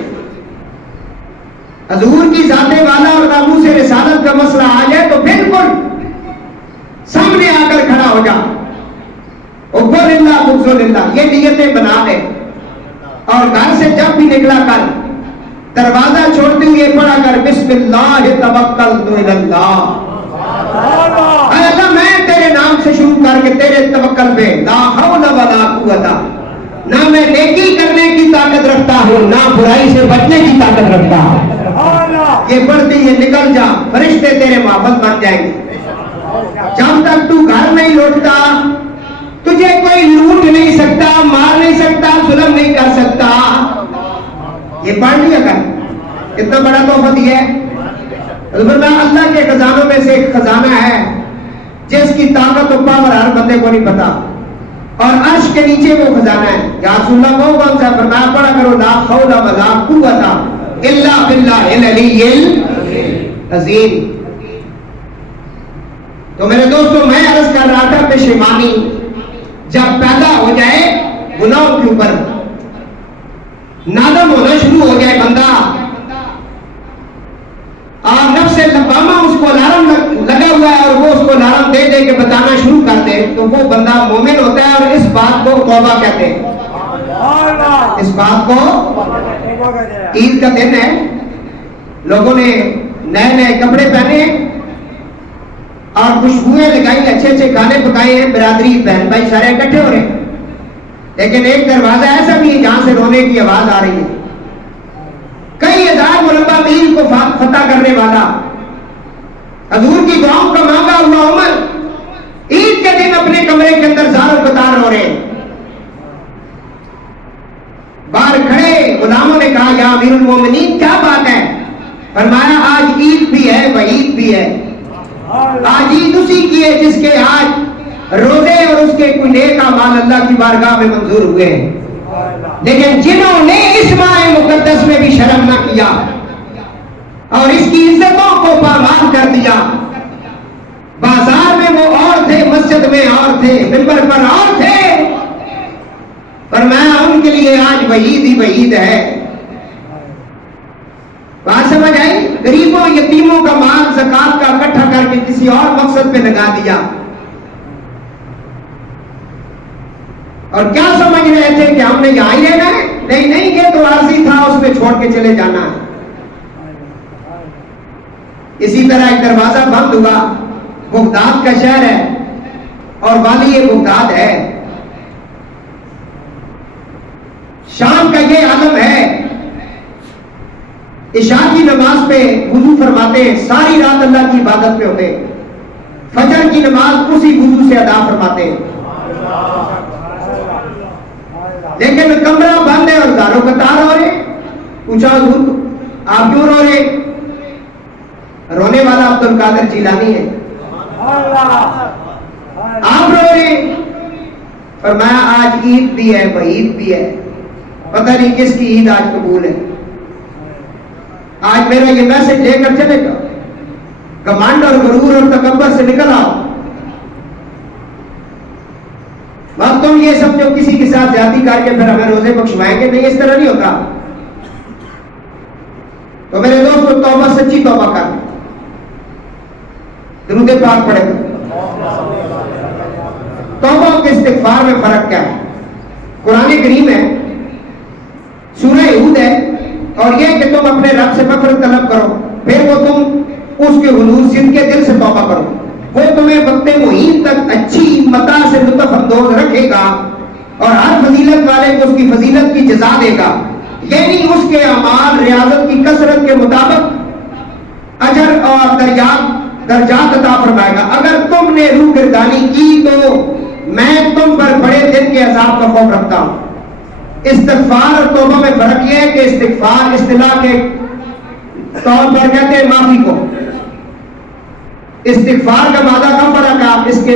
حضور کی ذات والا اور ناموس رسالت کا مسئلہ آ جائے تو بالکل سامنے آ کر کھڑا ہو جا. حب للہ بغض للہ, یہ نیتیں بنا لے. اور گھر سے جب بھی نکلا کر دروازہ چھوڑتے ہوئے پڑھا کر بسم اللہ توکلت علی اللہ. اے اللہ میں تیرے نام سے شروع کر کے تیرے توکل پہ, لا حول ولا قوت, نہ میں نیکی کرنے کی طاقت رکھتا ہوں نہ برائی سے بچنے کی طاقت رکھتا ہوں. یہ پڑھتے یہ نکل جا, فرشتے تیرے محافظ بن جائیں گے. جب تک تو گھر نہیں لوٹتا تجھے کوئی لوٹ نہیں سکتا, مار نہیں سکتا, ظلم نہیں کر سکتا. یہ پڑھ لیا کر, کتنا بڑا تحفہ دیا ہے. اللہ کے خزانوں میں سے ایک خزانہ ہے جس کی طاقت و پاور ہر بندے کو نہیں پتا, اور عرش کے نیچے وہ خزانہ ہے. یا رسول اللہ وہ کون سا؟ فرمایا پڑھا کرو لا حول ولا قوت الا باللہ العلی العظیم. تو میرے دوستوں میں عرض کر رہا تھا پشیمانی جب پیدا ہو جائے گناہوں کے اوپر, نادم ہونا شروع ہو جائے بندہ, اور نفس لوامہ اس کو الارم لگا ہوا ہے اور وہ اس کو الارم دے دے کے بتانا شروع کر دے, تو وہ بندہ مومن ہوتا ہے. اور اس بات کو توبہ کہتے ہیں. اس بات کو عید کا دن ہے, لوگوں نے نئے نئے کپڑے پہنے اور خوشبوئیں لگائی, اچھے اچھے کھانے پکائے ہیں, برادری بہن بھائی سارے اکٹھے ہو رہے ہیں. لیکن ایک دروازہ ایسا بھی ہے جہاں سے رونے کی آواز آ رہی ہے. کئی ہزار مربع میل کو فتح کرنے والا, حضور کی دعاؤں کا مانگا ہوا عمر, عید کے دن اپنے کمرے کے اندر زاروں قطار رو رہے ہیں. باہر کھڑے غلاموں نے کہا یا امیر المومنین کیا بات ہے؟ فرمایا آج عید بھی ہے وعید بھی ہے. آج عید اسی کی ہے جس کے آج روزے اور اس کے کوئی نیک اعمال اللہ کی بارگاہ میں منظور ہوئے ہیں. لیکن جنہوں نے اس ماہ مقدس میں بھی شرم نہ کیا اور اس کی عزتوں کو پامال کر دیا, بازار میں وہ اور تھے, مسجد میں اور تھے, منبر پر اور تھے, فرمایا ان کے لیے آج وعید ہی وعید ہے. بات سمجھ آئی؟ غریبوں یتیموں کا مال زکات کا اکٹھا کر کے کسی اور مقصد پہ لگا دیا. اور کیا سمجھ رہے تھے کہ ہم نے یہاں ہی رہنا ہے؟ نہیں نہیں, یہ تو عارضی تھا, اس میں چھوڑ کے چلے جانا ہے. اسی طرح ایک دروازہ بند ہوا, بغداد کا شہر ہے اور والی یہ بغداد ہے. شام کا یہ عالم ہے. عشاء کی نماز پہ وضو فرماتے ہیں, ساری رات اللہ کی عبادت پہ ہوتے ہیں. فجر کی نماز اسی وضو سے ادا فرماتے ہیں. لیکن کمرہ بند ہے اور زاروں قطار ہو رہے. پوچھا حضور آپ کیوں رو رہے؟ رونے والا عبد القادر جیلانی ہے. آپ رو رہے؟ فرمایا آج عید بھی ہے وعید بھی ہے, پتہ نہیں کس کی عید آج قبول ہے. آج میرا یہ میسج لے کر چلے گا, گھمنڈ اور غرور اور تکبر سے نکل آؤ. بس تم یہ سب جو کسی کے ساتھ زیادتی کر کے پھر ہمیں روزے بخشوائیں گے, نہیں, اس طرح نہیں ہوتا. تو میرے دوست کو توبہ, سچی توبہ کر, درود پاک پڑھے گا. توبہ کے استغفار میں فرق کیا ہے؟ قرآن کریم ہے, سورہ ہود ہے, اور یہ کہ تم اپنے رب سے مغفرت طلب کرو, پھر وہ تم اس کے حضور صدق کے دل سے توبہ کرو, وہ تمہیں وقت معین تک اچھی متاع سے لطف اندوز رکھے گا اور ہر فضیلت والے کو اس کی فضیلت کی جزا دے گا. یعنی اس کے اعمال ریاضت کی کثرت کے مطابق اجر اور درجات عطا فرمائے گا. اگر تم نے روح گردانی کی تو میں تم پر بڑے دن کے عذاب کا خوف رکھتا ہوں. استغفار اور توبہ میں فرق یہ ہے کہ استغفار اصطلاح کے طور پر کہتے ہیں معافی کو. استغفار کا مادہ کا فرق ہے, اس کے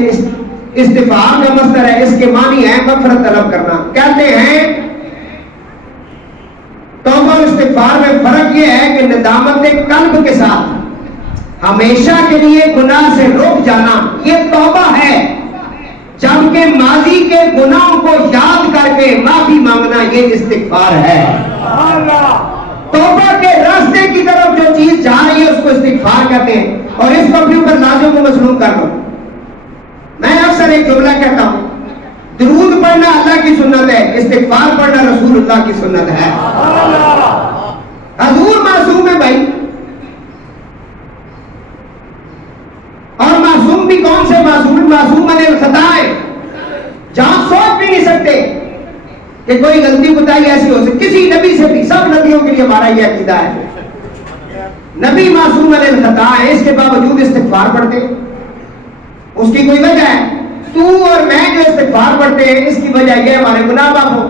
استغفار کا مصدر ہے, اس کے معنی ہے مغفرت طلب کرنا. کہتے ہیں توبہ اور استغفار میں فرق یہ ہے کہ ندامت قلب کے ساتھ ہمیشہ کے لیے گناہ سے رک جانا یہ توبہ ہے, جبکہ ماضی کے گناہوں کو یاد کر کے معافی مانگنا یہ استغفار ہے. توبہ کے راستے کی طرف جو چیز جا رہی ہے اس کو استغفار کہتے ہیں, اور اس کو اپنے اوپر لازم کو مصروف کر لو. میں اکثر ایک جملہ کہتا ہوں, درود پڑھنا اللہ کی سنت ہے, استغفار پڑھنا رسول اللہ کی سنت ہے. حضور معصوم ہے بھائی, اور معصوم بھی کون سے معصوم؟ معصوم عن الخطا ہے, جہاں سوچ بھی نہیں سکتے کہ کوئی غلطی بتائی ایسی ہو سکتی کسی نبی سے بھی. سب نبیوں کے لیے ہمارا یہ عقیدہ ہے, نبی معصوم عن الخطا ہے, اس کے باوجود استغفار پڑھتے. اس کی کوئی وجہ ہے, تو اور میں جو استغفار پڑھتے ہیں اس کی وجہ یہ ہمارے گناہ معاف ہو.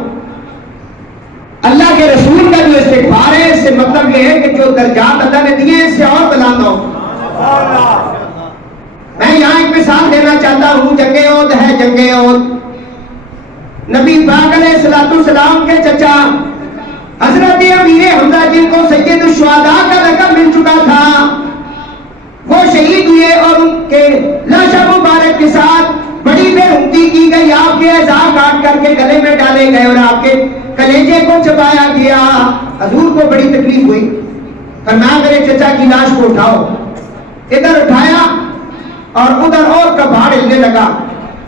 اللہ کے رسول کا جو استغفار ہے اس سے مطلب یہ ہے کہ جو درجات اللہ نے دیے اس سے اور بلند ہو. میں یہاں ایک مثال دینا چاہتا ہوں, جنگ احد ہے. جنگ احد نبی پاک علیہ الصلوۃ والسلام کے چچا حضرت امیر حمزہ جن کو سید الشہداء کا لقب مل چکا تھا, وہ شہید ہوئے اور ان کے لاش مبارک کے ساتھ بڑی بے حرمتی کی گئی. آپ کے اعضاء کاٹ کر کے گلے میں ڈالے گئے اور آپ کے کلیجے کو چبایا گیا. حضور کو بڑی تکلیف ہوئی, فرمایا میرے چچا کی لاش کو اٹھاؤ. ادھر اٹھایا اور ادھر اور کباڑ ہلنے لگا.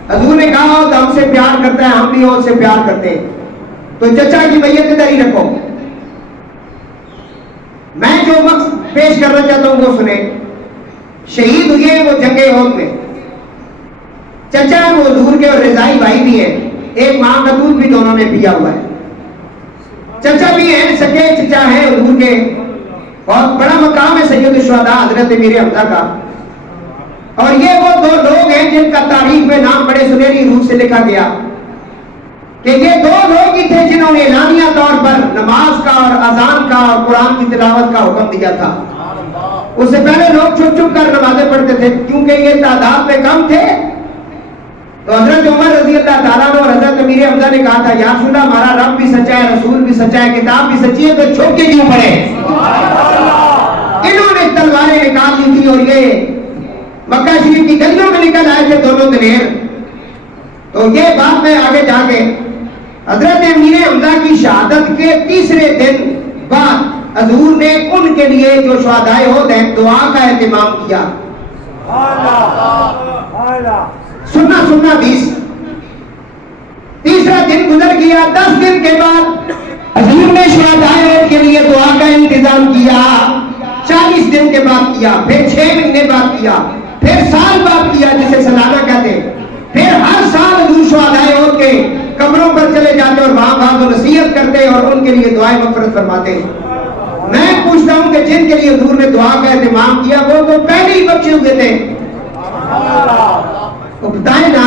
حضور نے کہا تو ہم سے پیار کرتا ہے, ہم بھی اور سے پیار کرتے ہیں, تو چچا کی میت ادھر ہی رکھو. میں جو مقصد پیش کرنا چاہتا ہوں وہ سنیں. شہید ہوئے وہ جنگ احد میں. چچا وہ حضور کے اور رضائی بھائی بھی ہیں, ایک ماں کا دودھ بھی دونوں نے پیا ہوا ہے. چچا بھی ہیں, سکے چچا ہیں حضور کے, بہت بڑا مقام ہے سید الشہداء حضرت امیر حمزہ کا. اور یہ وہ دو لوگ ہیں جن کا تاریخ میں نام بڑے سنہری روپ سے لکھا گیا کہ یہ دو لوگ ہی تھے جنہوں نے اعلانیہ طور پر نماز کا اور اذان کا اور قرآن کی تلاوت کا حکم دیا تھا. اس سے پہلے لوگ چھپ چھپ کر نمازیں پڑھتے تھے کیونکہ یہ تعداد میں کم تھے. تو حضرت عمر رضی اللہ تعالیٰ عنہ اور حضرت امیر حمزہ نے کہا تھا یا رسول اللہ ہمارا رب بھی سچا ہے, رسول بھی سچا ہے, کتاب بھی سچی ہے, تو چھپ کے کیوں پڑھے؟ انہوں نے تلواریں نکال لی تھی اور یہ مکہ شریف کی گلیوں میں نکل آئے تھے دونوں دلیر. تو یہ بات میں آگے جا کے حضرت امیر حمزہ کی شہادت کے تیسرے دن بعد حضور نے ان کے لیے جو شہداء احد ہیں دعا کا اہتمام کیا. سننا 20 تیسرا دن گزر گیا. 10 دن کے بعد حضور نے شہداء احد کے لیے دعا کا انتظام کیا. 40 دن کے بعد کیا, پھر 6 مہینے بعد کیا, پھر سال بعد کیا جسے سالانہ کہتے ہیں. پھر ہر سال حضور شہداء احد کے قبروں پر چلے جاتے اور وہاں بعض و نصیحت کرتے اور ان کے لیے دعائیں مغفرت فرماتے. میں پوچھتا ہوں کہ جن کے لیے حضور نے دعا کا اہتمام کیا وہ تو پہلے ہی بخشے ہوئے تھے. تو بتائیں نا,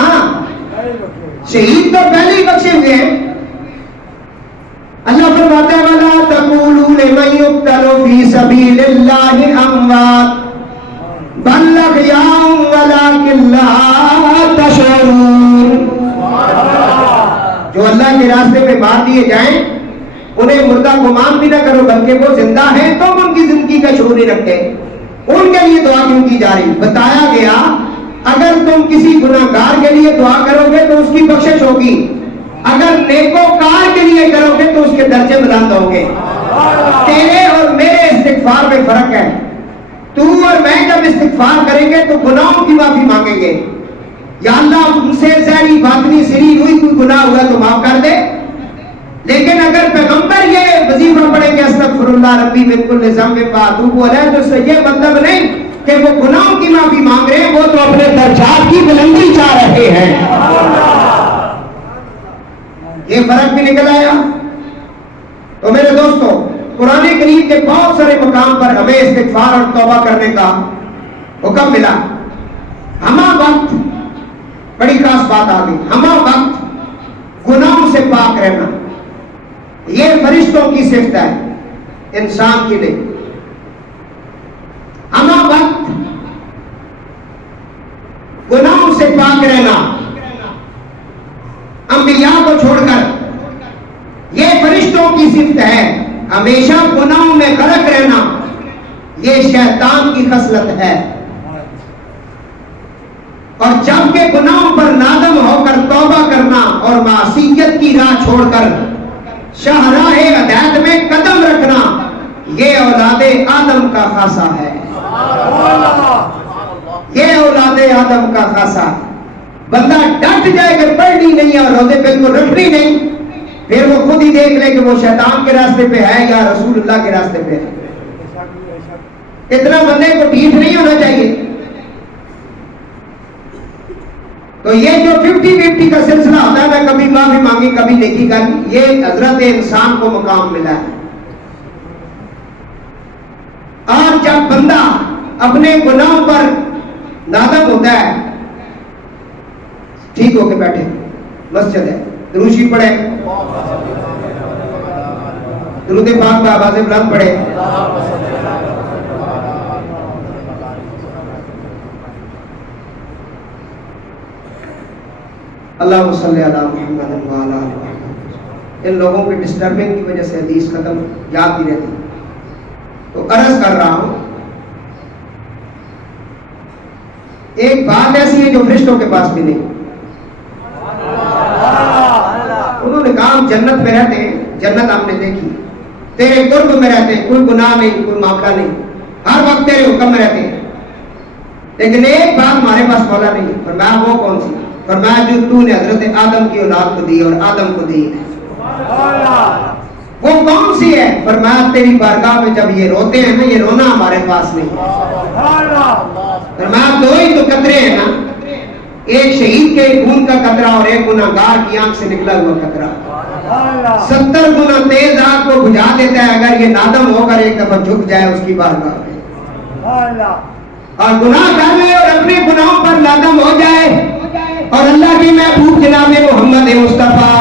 شہید تو پہلے ہی بخشے ہوئے ہیں. اللہ فرماتا ہے وَلَا تَقُولُوا لِمَن يُقْتَلُ فِي سَبِيلِ اللَّهِ أَمْوَاتٌ بَلْ أَحْيَاءٌ وَلَٰكِن لَّا تَشْعُرُونَ. جو اللہ کے راستے پہ مار دیے جائیں انہیں مردہ گمان بھی نہ کرو بلکہ وہ زندہ ہیں, تم ان کی زندگی کا شعور نہیں رکھتے. ان کے لیے دعا کیوں کی جا رہی؟ بتایا گیا اگر تم کسی گناہگار کے لیے دعا کرو گے تو اس کی بخشش ہوگی, اگر نیکوکار کے لیے کرو گے تو اس کے درجے بلند ہوں گے. تیرے اور میرے استغفار میں فرق ہے. تو اور میں جب استغفار کریں گے تو گناہوں کی معافی مانگیں گے, یا اللہ ہم سے ظاہری باطنی سری ہوئی کوئی گناہ ہوا تو معاف کر دے. لیکن اگر پیغمبر یہ وظیفہ پڑھیں گے استغفر اللہ ربی من کل ذنب واتوب الیہ, تو اس سے یہ مطلب نہیں کہ وہ گناہوں کی معافی مانگ رہے ہیں, وہ تو اپنے درجات کی بلندی چاہ رہے ہیں. یہ فرق بھی نکل آیا. تو میرے دوستو, قرآن کریم کے بہت سارے مقام پر ہمیں استغفار اور توبہ کرنے کا حکم ملا. ہمہ وقت بڑی خاص بات آ گئی, ہمہ وقت گناہوں سے پاک رہنا یہ فرشتوں کی صفت ہے, انسان کی نہیں. ہمہ وقت گناہوں سے پاک رہنا انبیاء کو چھوڑ کر یہ فرشتوں کی صفت ہے. ہمیشہ گناہوں میں غرق رہنا یہ شیطان کی خصلت ہے. اور جب کہ گناہوں پر نادم ہو کر توبہ کرنا اور معصیت کی راہ چھوڑ کر شاہراہ ہدایت میں قدم رکھنا یہ اولاد آدم کا خاصہ ہے. یہ اولاد آدم کا خاصہ. بندہ ڈٹ جائے کہ پڑھنی نہیں اور روزے بالکل رکھنی نہیں, پھر وہ خود ہی دیکھ لے کہ وہ شیطان کے راستے پہ ہے یا رسول اللہ کے راستے پہ ہے. اتنا بندے کو ڈھیٹ نہیں ہونا چاہیے. تو یہ جو 50-50 کا سلسلہ ہوتا ہے, میں کبھی معافی مانگی کبھی نیکی کر, یہ حضرت انسان کو مقام ملا ہے. اور جب بندہ اپنے گناہوں پر نادم ہوتا ہے, ٹھیک ہو کے بیٹھے, مسجد ہے, دروشی پڑھے, درود پاک پہ آواز بلند پڑھے, اللہ صلی علی محمد وعلی آل محمد. ان لوگوں کی ڈسٹربنگ کی وجہ سے حدیث ختم یاد بھی رہتی. تو عرض کر رہا ہوں, ایک بات ایسی ہے جو فرشتوں کے پاس بھی نہیں. انہوں نے کہا ہم جنت میں رہتے ہیں, جنت ہم نے دیکھی, تیرے قرب میں رہتے ہیں, کوئی گناہ نہیں, کوئی معاملہ نہیں, ہر وقت تیرے حکم میں رہتے ہیں. لیکن ایک بات ہمارے پاس مولا نہیں. فرمایا وہ کون سی؟ فرمایا جو تو نے حضرت آدم کی اولاد کو دی اور آدم کو دی ہے. وہ کون سی ہے؟ فرمایا تیری بارگاہ میں جب یہ روتے ہیں نا, یہ رونا ہمارے پاس نہیں. فرمایا دو ہی تو قطرے ہیں نا, ایک شہید کے خون کا قطرہ اور ایک گناہگار کی آنکھ سے نکلا ہوا قطرہ. 70 گنا تیز آگ کو بجھا دیتا ہے اگر یہ نادم ہو کر ایک دفعہ جھک جائے اس کی بارگاہ میں اور گناہ کر لے اور اپنے گناہوں پر نادم ہو جائے اور اللہ کی محبوب جناب محمد مصطفیٰ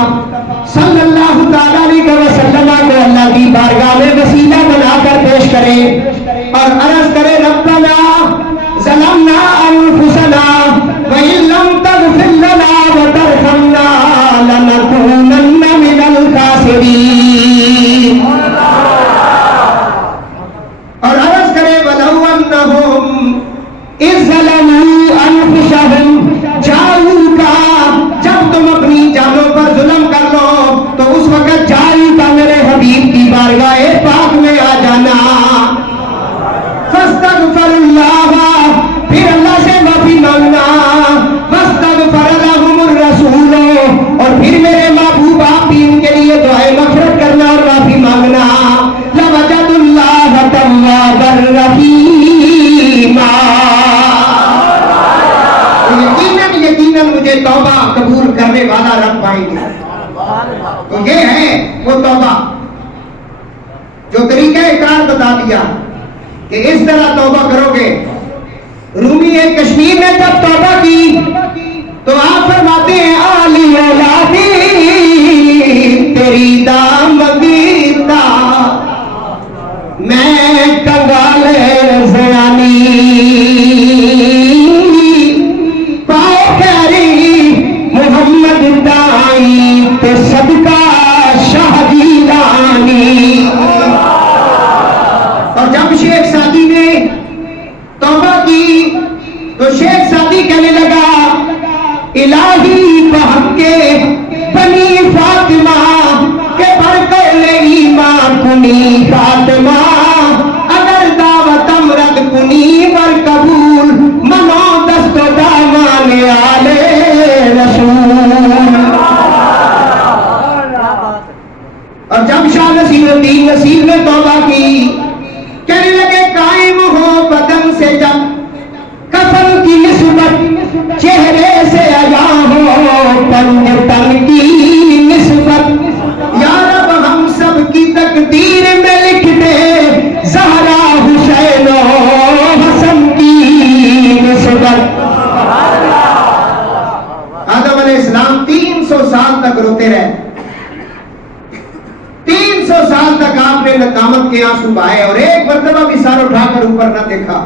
صلی اللہ تعالیٰ علیہ وسلم کو اللہ کی بارگاہ میں وسیلہ بنا کر پیش کرے اور عرض کرے ربنا ظلمنا انفسنا وَإِن لَّمْ تَغْفِرْ لَنَا وَتَرْحَمْنَا لَنَكُونَنَّ مِنَ الْخَاسِرِينَ. اور عرض کرے وَلَوْ أَنَّهُمْ إِذْ ظَلَمُوا أَنفُسَهُمْ جَاءُوكَ, جب تم اپنی جانوں پر ظلم کر لو تو اس وقت جائیے میرے حبیب کی بارگاہ پاک میں آ جانا. فَاسْتَغْفَرُ اللَّهَ, پھر اللہ سے معافی مانگنا. وَاسْتَغْفَرَ لَهُمُ الرَّسُولُ, اور پھر میرے محبوب آپ بھی ان کے لیے دعائیں مغفرت کرنا اور معافی مانگنا. لَوَجَدُوا اللَّهَ تَوَّابًا رَحِيمًا. یقیناً مجھے توبہ قبول کرنے والا رب پائیں گے. تو یہ ہے وہ توبہ جو طریقہ کار بتا دیا کہ اس طرح توبہ کرو گے. رومی کشمیر نے جب توبہ کی تو آپ فرماتے ہیں آلی اولادی تیری دامدیدہ میں کنگال زیانی پاؤ کہری محمد دائی تو صدقہ شاہ جیلانی. اور جب شیخ سعدی نے توبہ کی تو شیخ سعدی کہنے لگا الہی بحق کے بنی فاطمہ کے برکل ایمان کنی فاطمہ اگر دعوت امرد کنی بر قبول منو دست و دامان آل رسول. اور جب شاہ نصیر الدین نصیر نے توبہ کی کہنے لگے قائم ہو بدن سے جب کفن کی نسبت چہرے سے آیا ہو پنج تن کی نسبت یا رب ہم سب کی تقدیر میں لکھ دے زہرا حسین و حسن کی نسبت. آدم علیہ السلام 300 سال تک روتے رہے. 300 سال تک آپ نے ندامت کے آنسو بہائے اور ایک مرتبہ بھی سر اٹھا کر اوپر نہ دیکھا.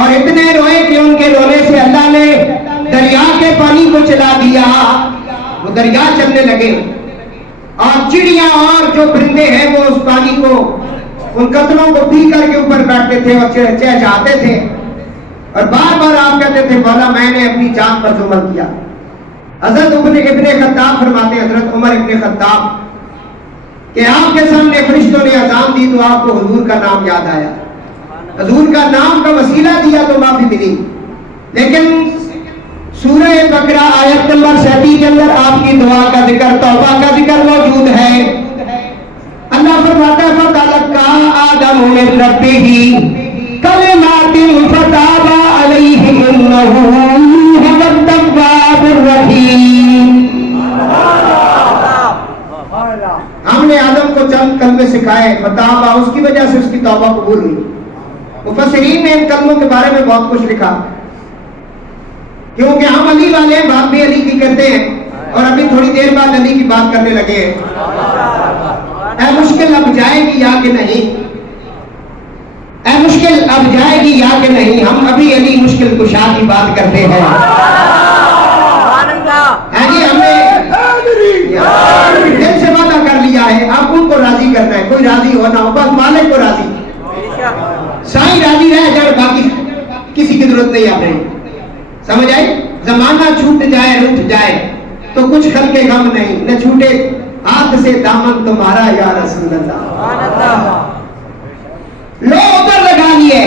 اور اتنے روئے کہ ان کے رونے سے اللہ نے دریا کے پانی کو چلا دیا. وہ دریا چلنے لگے اور چڑیاں اور جو پرندے ہیں وہ اس پانی کو ان قطروں کو پی کر کے اوپر بیٹھتے تھے اور چہچہاتے تھے اور بار بار آپ کہتے تھے مولا میں نے اپنی جان پر ظلم کیا. حضرت ابن خطاب فرماتے ہیں حضرت عمر ابن خطاب کہ آپ کے سامنے فرشتوں نے اذان دی تو آپ کو حضور کا نام یاد آیا. حضور کا نام کا وسیلہ دیا تو معافی ملی. لیکن سورہ بقرہ آیت نمبر 37 کے اندر آپ کی دعا کا ذکر توبہ کا ذکر موجود ہے. اللہ فرماتا ہے فَتَلَقَّىٰ آدَمُ مِن رَبِّهِ كَلِمَاتٍ فَتَابَ عَلَيْهِ إِنَّهُ هُوَ التَّوَّابُ الرَّحِيمُ. ہم نے آدم کو چند کلمے سکھائے فتابہ اس کی وجہ سے اس کی توبہ قبول ہوئی. مفسرین نے ان کلموں کے بارے میں بہت کچھ لکھا کیونکہ ہم علی والے ہیں بات بھی علی کی کرتے ہیں اور ابھی تھوڑی دیر بعد علی کی بات کرنے لگے ہیں. اے مشکل اب جائے گی یا کہ نہیں, اے مشکل اب جائے گی یا کہ نہیں, ہم ابھی علی مشکل کشا کی بات کرتے ہیں. جی ہم نے دل سے وعدہ کر لیا ہے اب ان کو راضی کرنا ہے. کوئی راضی ہو نہ ہو بس مالک کو راضی, سائیں راضی رہ جائے باقی کسی کی ضرورت نہیں. آپ نے سمجھ آئی. زمانہ چھوٹ جائے رٹ جائے تو کچھ خلق غم نہیں, نہ چھوٹے ہاتھ سے دامن تمہارا یا رسول اللہ. لو اوپر لگا لیے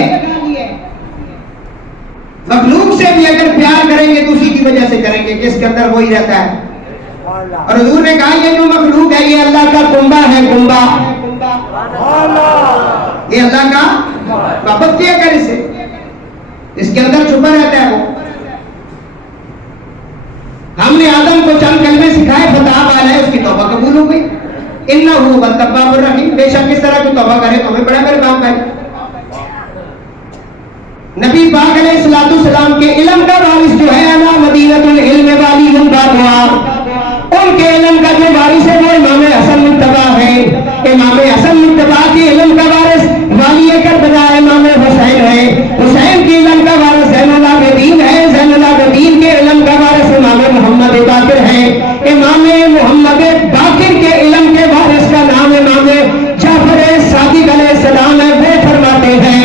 مخلوق سے بھی اگر پیار کریں گے تو اسی کی وجہ سے کریں گے کہ اس کے اندر وہی رہتا ہے. اور حضور نے کہا یہ جو مخلوق ہے یہ اللہ کا کنبہ ہے. کنبہ یہ اللہ کا محبت کیا کر اسے, اس کے اندر چھپا رہتا ہے وہ. ہم نے آدم کو چند کلمے سکھائے فتاب علیہ اس کی توبہ قبول ہو گئی. انہ هو التواب الرحیم. بے شک اس طرح کی توبہ کرے تو ہمیں بڑا مہربان بھائی. نبی پاک علیہ الصلوۃ والسلام کے علم کا وارث جو ہے انا مدینۃ العلم والی بابا, ان کے علم کا جو وارث ہے وہ امام حسن مجتبی ہے. امام حسن مجتبی کے علم کا وارث والی کربلا امام حسین ہے. حسین کے علم کا وارث زین العابدین ہے. زین العابدین کے علم کا وارث امام محمد باقر ہے. امام محمد باقر کے علم کے وارث کا نام امام جعفر صادق علیہ السلام ہے.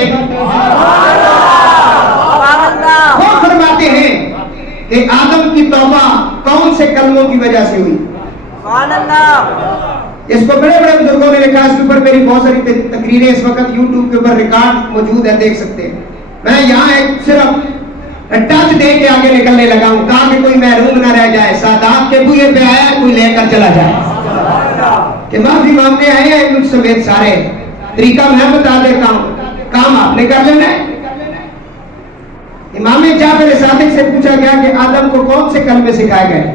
وہ فرماتے ہیں کہ آدم کی توبہ کون سے کلموں کی وجہ سے ہوئی. اس کو بڑے بڑے بزرگوں نے لکھا. اس کے اوپر میری بہت ساری تقریریں اس وقت یوٹیوب کے اوپر ریکارڈ موجود ہے, دیکھ سکتے ہیں. میں یہاں ایک صرف ٹچ دے کے آگے نکلنے لگا ہوں تاکہ کوئی محروم نہ رہ جائے. سادات کے بوئے پہ آیا کوئی لے کر چلا جائے کہ معافی مانگنے آئے ہیں مجھ سمیت سارے. طریقہ میں بتا دیتا ہوں, کام آپ نے کر لینا ہے. امام جعفر صادق سے پوچھا گیا کہ آدم کو کون سے کلمے سکھائے گئے.